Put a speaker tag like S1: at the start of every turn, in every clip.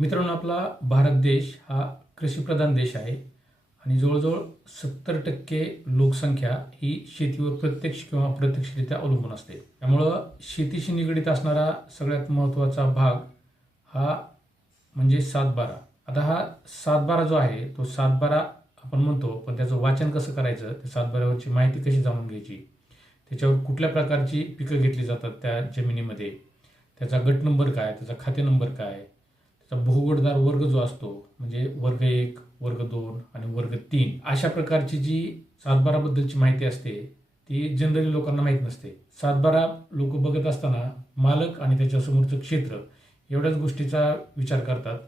S1: मित्रांनो आपला भारत देश हा कृषीप्रधान देश आहे आणि जवळजवळ सत्तर टक्के लोकसंख्या ही शेतीवर प्रत्यक्ष किंवा अप्रत्यक्षरित्या अवलंबून असते. त्यामुळं शेतीशी निगडीत असणारा सगळ्यात महत्त्वाचा भाग हा म्हणजे सातबारा. आता हा सातबारा जो आहे तो सातबारा आपण म्हणतो पण त्याचं वाचन कसं करायचं त्या सातबाऱ्यावरची माहिती कशी जाणून घ्यायची त्याच्यावर कुठल्या प्रकारची पिकं घेतली जातात त्या जमिनीमध्ये त्याचा गट नंबर काय त्याचा खाते नंबर काय भूगोलदार वर्ग जो असतो म्हणजे वर्ग एक वर्ग दोन आणि वर्ग तीन अशा प्रकारची जी सातबाराबद्दलची माहिती असते ती जनरली लोकांना माहीत नसते. सातबारा लोक बघत असताना मालक आणि त्याच्यासमोरचं क्षेत्र एवढ्याच गोष्टीचा विचार करतात.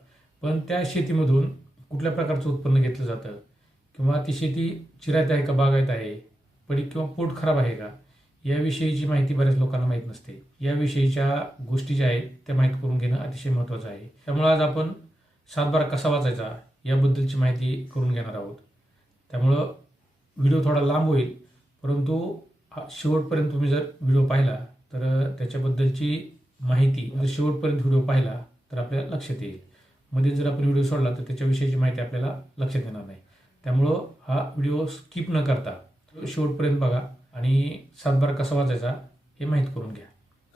S1: पण त्या शेतीमधून कुठल्या प्रकारचं उत्पन्न घेतलं जातं? किंवा ती शेती चिरायत आहे का बागायत आहे? पडी किंवा पोट खराब आहे का? याविषयीची माहिती बऱ्याच लोकांना माहीत नसते. याविषयीच्या गोष्टी ज्या आहेत त्या माहीत करून घेणं अतिशय महत्त्वाचं आहे. त्यामुळे आज आपण सातबारा कसा वाचायचा याबद्दलची माहिती करून घेणार आहोत. त्यामुळं व्हिडिओ थोडा लांब होईल परंतु हा शेवटपर्यंत तुम्ही जर व्हिडिओ पाहिला तर त्याच्याबद्दलची माहिती जर शेवटपर्यंत व्हिडिओ पाहिला तर आपल्याला लक्षात येईल. मध्ये जर आपण व्हिडिओ सोडला तर त्याच्याविषयीची माहिती आपल्याला लक्षात येणार नाही. त्यामुळं हा व्हिडिओ स्किप न करता शेवटपर्यंत बघा. आणि सातबारा कसा वाचायचा हे माहीत करून घ्या.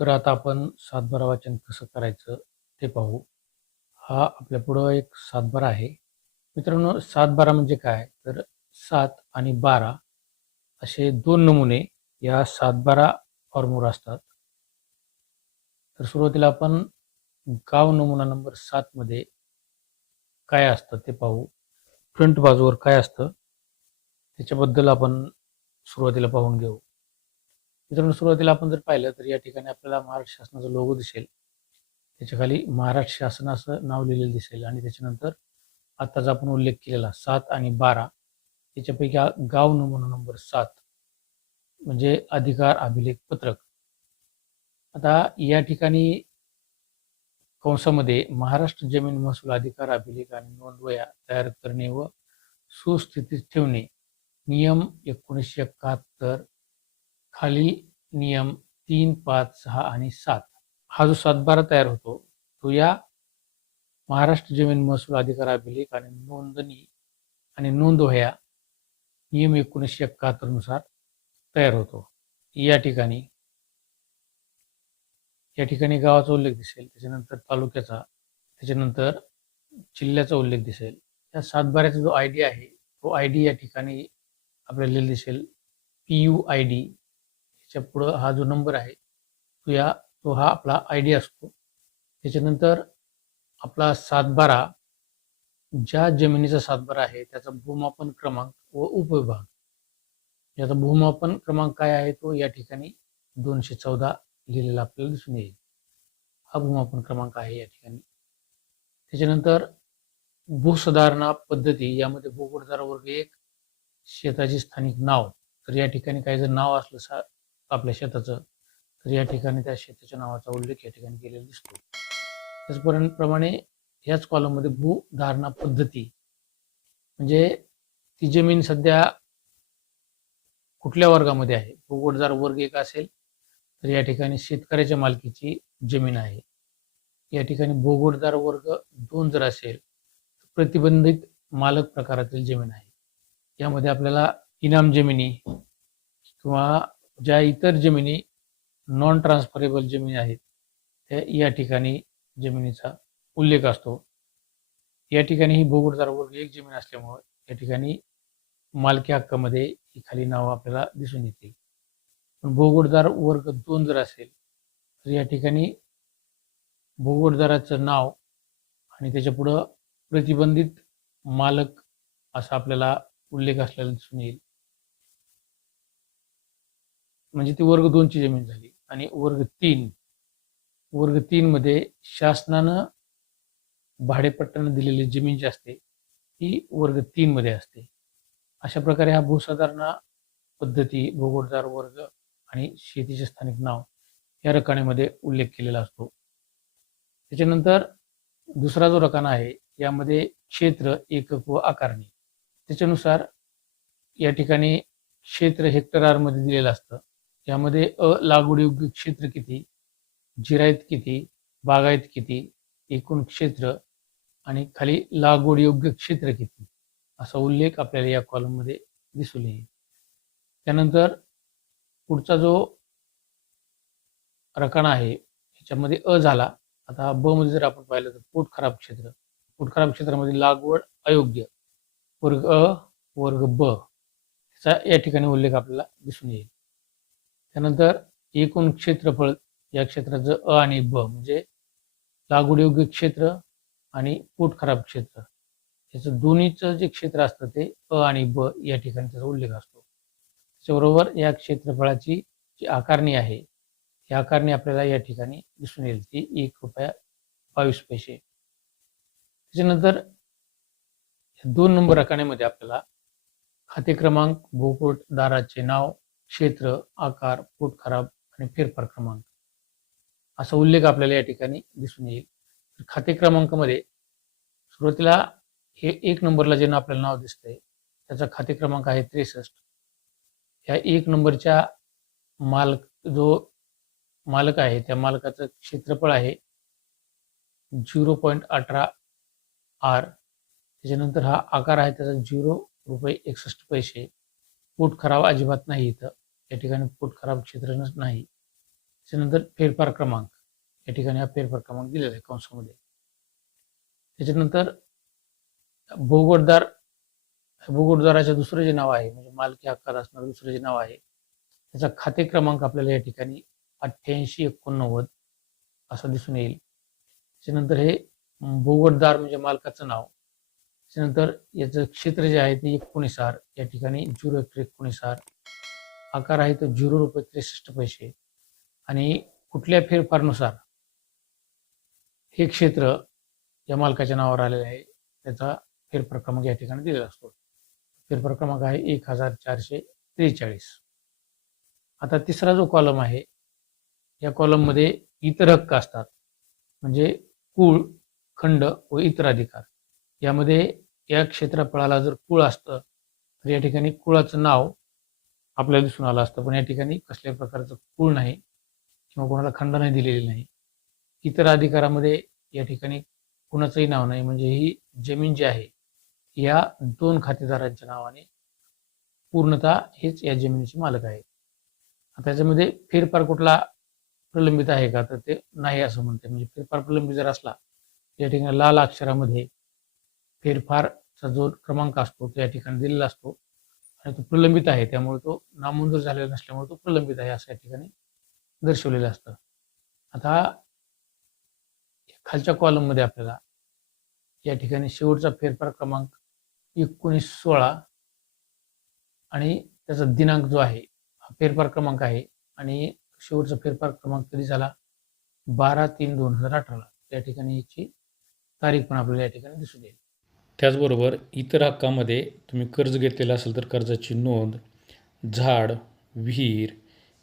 S2: तर आता आपण सातबारा वाचन कसं करायचं ते पाहू. हा आपल्या पुढं एक सातबारा आहे. मित्रांनो सातबारा म्हणजे काय? तर सात आणि बारा असे दोन नमुने या सातबारा फॉर्मवर असतात. तर सुरुवातीला आपण गाव नमुना नंबर सातमध्ये काय असतं ते पाहू. फ्रंट बाजूवर काय असतं? त्याच्याबद्दल आपण सुरुवातीला पाहून घेऊ. मित्रांनो सुरुवातीला आपण जर पाहिलं तर या ठिकाणी आपल्याला महाराष्ट्र शासनाचा लोगो दिसेल. त्याच्याखाली महाराष्ट्र शासनाचं नाव लिहिलेलं दिसेल आणि त्याच्यानंतर आताचा आपण उल्लेख केलेला सात आणि बारा त्याच्यापैकी गाव नमुना नंबर सात म्हणजे अधिकार अभिलेख पत्रक. आता या ठिकाणी कंसामध्ये महाराष्ट्र जमीन महसूल अधिकार अभिलेख आणि नोंदवया तयार करणे व सुस्थितीत ठेवणे नियम एकोणीसशे एकाहत्तर खालील नियम तीन पाच सहा आणि सात. हा जो सातबारा तयार होतो तो या महाराष्ट्र जमीन महसूल अधिकार अभिलेख आणि नोंदणी आणि नोंदवह्या नियम एकोणीसशे एकाहत्तरनुसार तयार होतो. या ठिकाणी या ठिकाणी गावाचा उल्लेख दिसेल त्याच्यानंतर तालुक्याचा त्याच्यानंतर जिल्ह्याचा उल्लेख दिसेल. या सातबाऱ्याचा जो आय डी आहे तो आय डी या ठिकाणी आपल्याला दिसेल. पी यू आय डी ह्याच्या पुढं हा जो नंबर आहे तो या तो हा आपला आय डी असतो. त्याच्यानंतर आपला सातबारा ज्या जमिनीचा सातबारा आहे त्याचा भूमापन क्रमांक व उपविभाग. याचा भूमापन क्रमांक काय आहे तो या ठिकाणी दोनशे चौदा लिहिलेला आपल्याला दिसून येईल. हा भूमापन क्रमांक आहे या ठिकाणी. त्याच्यानंतर भूसुधारणा पद्धती यामध्ये भूगोलदार वर्ग एक शेताचे स्थानिक नाव. तर या ठिकाणी काही जर नाव असलं सा आपल्या शेताचं तर या ठिकाणी त्या शेताच्या नावाचा उल्लेख या ठिकाणी केलेला दिसतो. त्याचप्रमाणे याच कॉलममध्ये भूधारणा पद्धती. म्हणजे ती जमीन सध्या कुठल्या वर्गामध्ये आहे? भूगोलदार वर्ग एक असेल तर या ठिकाणी शेतकऱ्याच्या मालकीची जमीन आहे. या ठिकाणी भूगोलदार वर्ग दोन जर असेल तर प्रतिबंधित मालक प्रकारातील जमीन आहे. यामध्ये आपल्याला इनाम जमिनी किंवा ज्या इतर जमिनी नॉन ट्रान्सफरेबल जमिनी आहेत त्या या ठिकाणी जमिनीचा उल्लेख असतो. या ठिकाणी ही भूगोलदार वर्ग एक जमीन असल्यामुळे या ठिकाणी मालकी हक्कामध्ये ही खाली नावं आपल्याला दिसून येतील. पण भूगोलदार वर्ग दोन जर असेल तर या ठिकाणी भूगोलदाराचं नाव आणि त्याच्या पुढं प्रतिबंधित मालक असं आपल्याला उल्लेख असलेला दिसून येईल. म्हणजे ती वर्ग दोनची जमीन झाली आणि वर्ग तीन. वर्ग तीन मध्ये शासनानं भाडेपट्ट्यानं दिलेली जमीन जी असते ती वर्ग तीन मध्ये असते. अशा प्रकारे हा भूसाधारणा पद्धती भूगोलदार वर्ग आणि शेतीचे स्थानिक नाव या रकानेमध्ये उल्लेख केलेला असतो. त्याच्यानंतर दुसरा जो रकाना आहे यामध्ये क्षेत्र एकक व आकारणी. त्याच्यानुसार या ठिकाणी क्षेत्र हेक्टरारमध्ये दिलेलं असतं. यामध्ये अ लागवडीयोग्य क्षेत्र किती जिरायत किती बागायत किती एकूण क्षेत्र आणि खाली लागवडयोग्य क्षेत्र किती असा उल्लेख आपल्याला या कॉलममध्ये दिसून येईल. त्यानंतर पुढचा जो रकाना आहे ह्याच्यामध्ये अ झाला. आता ब मध्ये जर आपण पाहिलं तर पोट खराब क्षेत्र. पोट खराब क्षेत्रामध्ये लागवड अयोग्य. वर्ग अ वर्ग ब चा या ठिकाणी उल्लेख आपल्याला दिसून येईल. त्यानंतर एकूण क्षेत्रफळ या क्षेत्राचं अ आणि ब म्हणजे लागवडयोग्य क्षेत्र आणि पोट खराब क्षेत्र. याचं दोन्हीचं जे क्षेत्र असतं ते अ आणि ब या ठिकाणी त्याचा उल्लेख असतो. त्याच्याबरोबर या क्षेत्रफळाची जी आकारणी आहे ही आकारणी आपल्याला या ठिकाणी दिसून येईल. ती एक रुपया बावीस पैसे. त्याच्यानंतर दोन नंबर आकारण्यामध्ये आपल्याला खाते क्रमांक भूपोटदाराचे नाव क्षेत्र आकार पोट खराब आणि फेरफार क्रमांक असा उल्लेख आपल्याला या ठिकाणी दिसून येईल. तर खाते क्रमांकामध्ये सुरुवातीला हे एक नंबरला जे आपल्याला नाव दिसतंय त्याचा खाते क्रमांक आहे त्रेसष्ट. ह्या एक नंबरच्या मालक जो मालक आहे त्या मालकाचं क्षेत्रफळ आहे झिरो पॉईंट अठरा आर. त्याच्यानंतर हा आकार आहे त्याचा झिरो रुपये एकसष्ट पैसे. पोट खराब अजिबात नाही इथं. या ठिकाणी पोट खराब क्षेत्र नाही. त्याच्यानंतर फेरफार क्रमांक. या ठिकाणी हा फेरफार क्रमांक दिलेला आहे कंसामध्ये. त्याच्यानंतर भोगोटदार भोगोटदाराचं दुसरं जे नाव आहे म्हणजे मालकी हक्कात असणारं दुसरं जे नाव आहे त्याचा खाते क्रमांक आपल्याला या ठिकाणी अठ्ठ्याऐंशी एकोणनव्वद असा दिसून येईल. त्याच्यानंतर हे भूगोटदार म्हणजे मालकाचं नाव. त्याच्यानंतर याचं क्षेत्र जे आहे ते एकोणीस आर. या ठिकाणी झिरो एक एकोणीस आर. आकार आहे तो झिरो रुपये त्रेसष्ट पैसे. आणि कुठल्या फेरफारनुसार हे क्षेत्र या मालकाच्या नावावर आलेलं आहे त्याचा फेरफार क्रमांक या ठिकाणी दिलेला असतो. फेरफार क्रमांक आहे एक हजार चारशे त्रेचाळीस. आता तिसरा जो कॉलम आहे या कॉलममध्ये इतर हक्क असतात. म्हणजे कुळ खंड व इतर अधिकार. यामध्ये या क्षेत्रफळाला जर कुळ असतं तर या ठिकाणी कुळाचं नाव आपल्याला दिसून आलं असतं. पण या ठिकाणी कसल्याही प्रकारचं कुळ नाही किंवा कोणाला खंड नाही दिलेली नाही. इतर अधिकारामध्ये या ठिकाणी कुणाचंही नाव नाही. म्हणजे ही जमीन जी आहे या दोन खातेदारांच्या नावाने पूर्णतः हेच या जमिनीचे मालक आहेत. त्याच्यामध्ये फेरफार कुठला प्रलंबित आहे का? तर ते नाही असं म्हणते. म्हणजे फेरफार प्रलंबित जर असला या ठिकाणी लाल अक्षरामध्ये फेरफारचा जो क्रमांक असतो तो या ठिकाणी दिलेला असतो. आणि तो प्रलंबित आहे त्यामुळे तो नामंजूर झालेला नसल्यामुळे तो प्रलंबित आहे असं या ठिकाणी दर्शवलेलं असतं. आता खालच्या कॉलममध्ये आपल्याला या ठिकाणी शेवटचा फेरफार क्रमांक एकोणीस सोळा आणि त्याचा दिनांक जो आहे हा फेरफार क्रमांक आहे आणि शेवटचा फेरफार क्रमांक कधी झाला? बारा तीन दोन हजार अठराला. त्या ठिकाणी याची तारीख पण आपल्याला या ठिकाणी दिसून येईल.
S1: त्याचबरोबर इतर हक्कामध्ये तुम्ही कर्ज घेतलेलं असेल तर कर्जाची नोंद झाड विहीर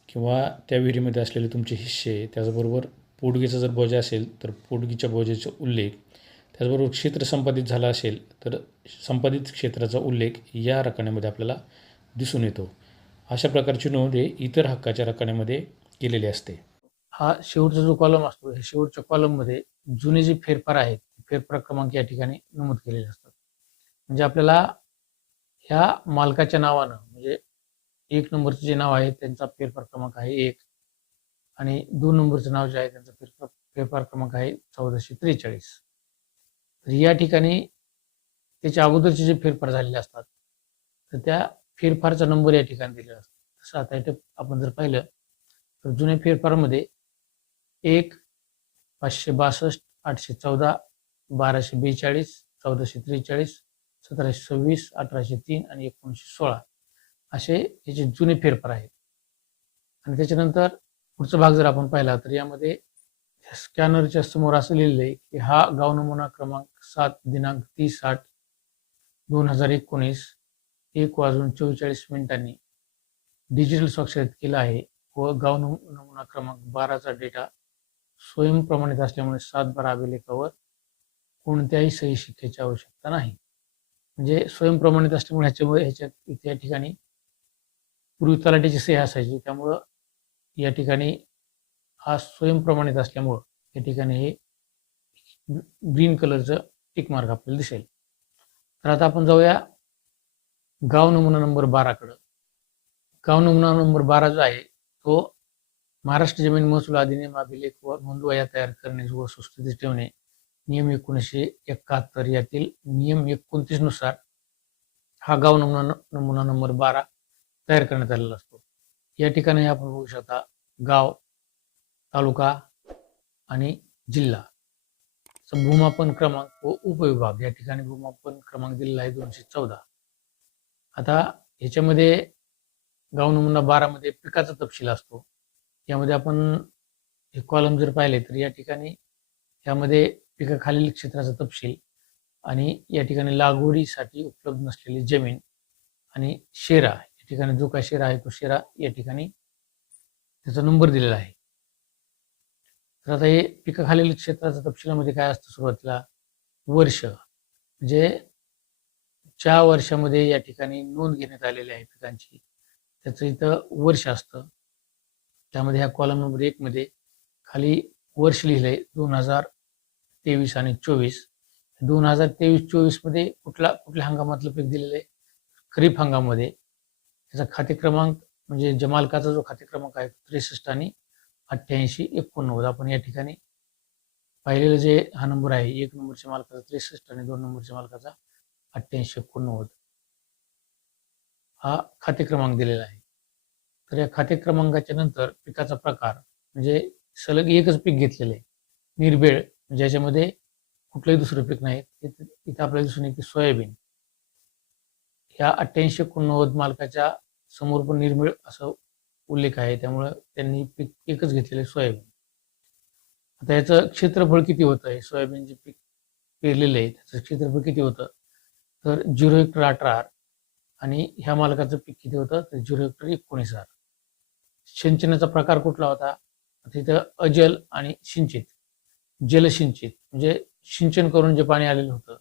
S1: किंवा त्या विहिरीमध्ये असलेले तुमचे हिस्से त्याचबरोबर पोटगीचा जर बोजा असेल तर पोटगीच्या बोजाचा उल्लेख त्याचबरोबर क्षेत्र संपादित झाला असेल तर संपादित क्षेत्राचा उल्लेख या रकान्यामध्ये आपल्याला दिसून येतो. अशा प्रकारची नोंद हे इतर हक्काच्या रकान्यामध्ये केलेली असते.
S2: हा शेवटचा जो कॉलम असतो ह्या शेवटच्या कॉलममध्ये जुने जे फेरफार आहेत फेरफार क्रमांक या ठिकाणी नमूद केलेले असतात. म्हणजे आपल्याला ह्या मालकाच्या नावानं म्हणजे एक नंबरचं जे नाव आहे त्यांचा फेरफार क्रमांक आहे एक. आणि दोन नंबरचं नाव जे आहे त्यांचा फेरफार फेरफार क्रमांक आहे चौदाशे त्रेचाळीस. तर या ठिकाणी त्याच्या अगोदरचे जे फेरफार झालेले असतात तर त्या फेरफारचा नंबर या ठिकाणी दिलेला असतो. तसं आता इथे आपण जर पाहिलं तर जुन्या फेरफारमध्ये एक पाचशे बासष्ट आठशे चौदा बाराशे बेचाळीस चौदाशे त्रेचाळीस सतराशे सव्वीस अठराशे तीन आणि एकोणीसशे सोळा असे याचे जुने फेरफार आहेत. आणि त्याच्यानंतर पुढचा भाग जर आपण पाहिला तर यामध्ये स्कॅनरच्या समोर असं लिहिलेलं आहे की हा गाव नमुना क्रमांक सात दिनांक तीस आठ दोन हजार एकोणीस एक वाजून चव्वेचाळीस मिनिटांनी डिजिटल स्वाक्षरित केला आहे व गाव नमुना क्रमांक बाराचा डेटा स्वयंप्रमाणित असल्यामुळे सात बारा अभिलेखावर कोणत्याही सही शिक्षेची आवश्यकता नाही. म्हणजे स्वयंप्रमाणित असल्यामुळे ह्याच्यामुळे ह्याच्यात इथे या ठिकाणी पूर्वी तलाठीची सही असायची. त्यामुळं या ठिकाणी हा स्वयंप्रमाणित असल्यामुळं या ठिकाणी हे ग्रीन कलरचं टिक मार्क आपल्याला दिसेल. तर आता आपण जाऊया गाव नमुना नंबर बाराकडं. गाव नमुना नंबर बारा जो आहे तो महाराष्ट्र जमीन महसूल अधिनियम अभिलेख व नोंदवया तयार करणे व सुस्थितीत ठेवणे नियम एकोणीसशे एकाहत्तर यातील नियम एकोणतीसनुसार हा गाव नमुना नमुना नंबर बारा तयार करण्यात आलेला असतो. या ठिकाणी आपण बघू शकता गाव तालुका आणि जिल्हा. भूमापन क्रमांक व उपविभाग या ठिकाणी भूमापन क्रमांक दिलेला आहे दोनशे चौदा. आता ह्याच्यामध्ये गाव नमुना बारामध्ये पिकाचा तपशील असतो. यामध्ये आपण हे कॉलम जर पाहिले तर या ठिकाणी यामध्ये पिकाखालील क्षेत्राचा तपशील आणि या ठिकाणी लागवडीसाठी उपलब्ध नसलेली जमीन आणि शेरा या ठिकाणी जो काय शेरा आहे तो शेरा या ठिकाणी त्याचा नंबर दिलेला आहे. तर आता हे पिकाखालील क्षेत्राचा तपशिलामध्ये काय असतं सुरुवातीला? वर्ष. म्हणजे ज्या वर्षामध्ये या ठिकाणी नोंद घेण्यात आलेली आहे पिकांची त्याचं इथं वर्ष असतं. त्यामध्ये ह्या कॉलम नंबर एक मध्ये खाली वर्ष लिहिलंय दोन हजार तेवीस आणि चोवीस. दोन हजार तेवीस चोवीसमध्ये कुठला कुठल्या हंगामातलं पीक दिलेलं आहे? खरीप हंगामामध्ये. त्याचा खाते क्रमांक म्हणजे जमालकाचा जो खाते क्रमांक आहे त्रेसष्ट आणि अठ्ठ्याऐंशी एकोणनव्वद. आपण या ठिकाणी पाहिलेलं जे हा नंबर आहे एक नंबरच्या मालकाचा त्रेसष्ट आणि दोन नंबरच्या मालकाचा अठ्ठ्याऐंशी एकोणनव्वद. हा खाते क्रमांक दिलेला आहे. तर या खाते क्रमांकाच्या नंतर पिकाचा प्रकार म्हणजे सलग एकच पीक घेतलेलं आहे. निर्बेळ ज्याच्यामध्ये कुठलंही दुसरं पीक नाही इथं आपल्याला दिसून येते सोयाबीन. ह्या अठ्ठ्याऐंशी एकोणनव्वद मालकाच्या समोर पण निर्मिळ असं उल्लेख आहे त्यामुळं त्यांनी पीक एकच घेतलेलं आहे सोयाबीन. आता याचं क्षेत्रफळ किती होतं? हे सोयाबीन जे पीक पेरलेलं आहे त्याचं क्षेत्रफळ किती होतं? तर झिरो हेक्टर अठरा आणि ह्या मालकाचं पीक किती होतं? तर झिरो हेक्टर एकोणीस आर. सिंचनाचा प्रकार कुठला होता? तिथं अजल आणि सिंचित. जलसिंचित म्हणजे सिंचन करून जे पाणी आलेलं होतं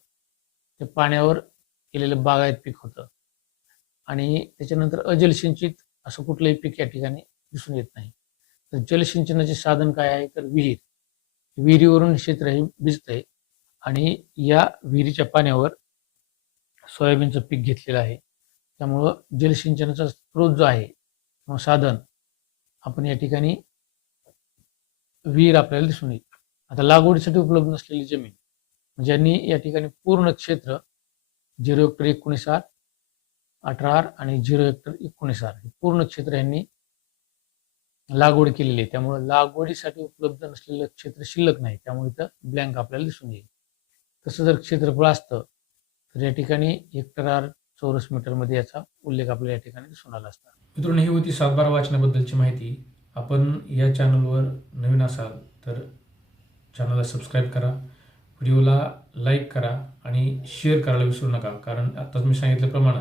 S2: ते पाण्यावर केलेलं बागायत पीक होतं. आणि त्याच्यानंतर अजल सिंचित असं कुठलंही पीक या ठिकाणी दिसून येत नाही. तर जलसिंचनाचे साधन काय आहे? तर विहीर. विहिरीवरून क्षेत्र हे भिजतंय आणि या विहिरीच्या पाण्यावर सोयाबीनचं पीक घेतलेलं आहे. त्यामुळं जलसिंचनाचा स्रोत जो आहे किंवा साधन आपण या ठिकाणी विहीर आपल्याला दिसून येईल. आता लागवडीसाठी उपलब्ध नसलेली जमीन म्हणजे यांनी या ठिकाणी पूर्ण क्षेत्र झिरो हेक्टर एकोणीस आर अठरा आर आणि झिरो हेक्टर एकोणीस आर हे पूर्ण क्षेत्र यांनी लागवड केलेली आहे. त्यामुळे लागवडीसाठी उपलब्ध नसलेलं क्षेत्र शिल्लक नाही. त्यामुळे इथं ब्लँक आपल्याला दिसून येईल. तसं जर क्षेत्रफळ असतं तर या ठिकाणी हेक्टर आर चौरस मीटरमध्ये याचा उल्लेख आपल्याला या ठिकाणी दिसून आला असता.
S1: मित्रांनो ही होती सातबारा वाचनाबद्दलची माहिती. आपण या चॅनलवर नवीन असाल तर चॅनलला सबस्क्राईब करा व्हिडिओला लाईक करा आणि शेअर करायला विसरू नका. कारण आत्ताच मी सांगितल्याप्रमाणे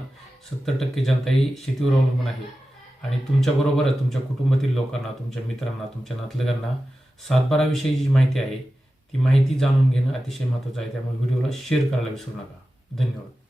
S1: सत्तर टक्के जनता ही शेतीवर अवलंबून आहे. आणि तुमच्याबरोबरच तुमच्या कुटुंबातील लोकांना तुमच्या मित्रांना तुमच्या नातलगांना सातबाराविषयी जी माहिती आहे ती माहिती जाणून घेणं अतिशय महत्त्वाचं आहे. त्यामुळे व्हिडिओला शेअर करायला विसरू नका. धन्यवाद.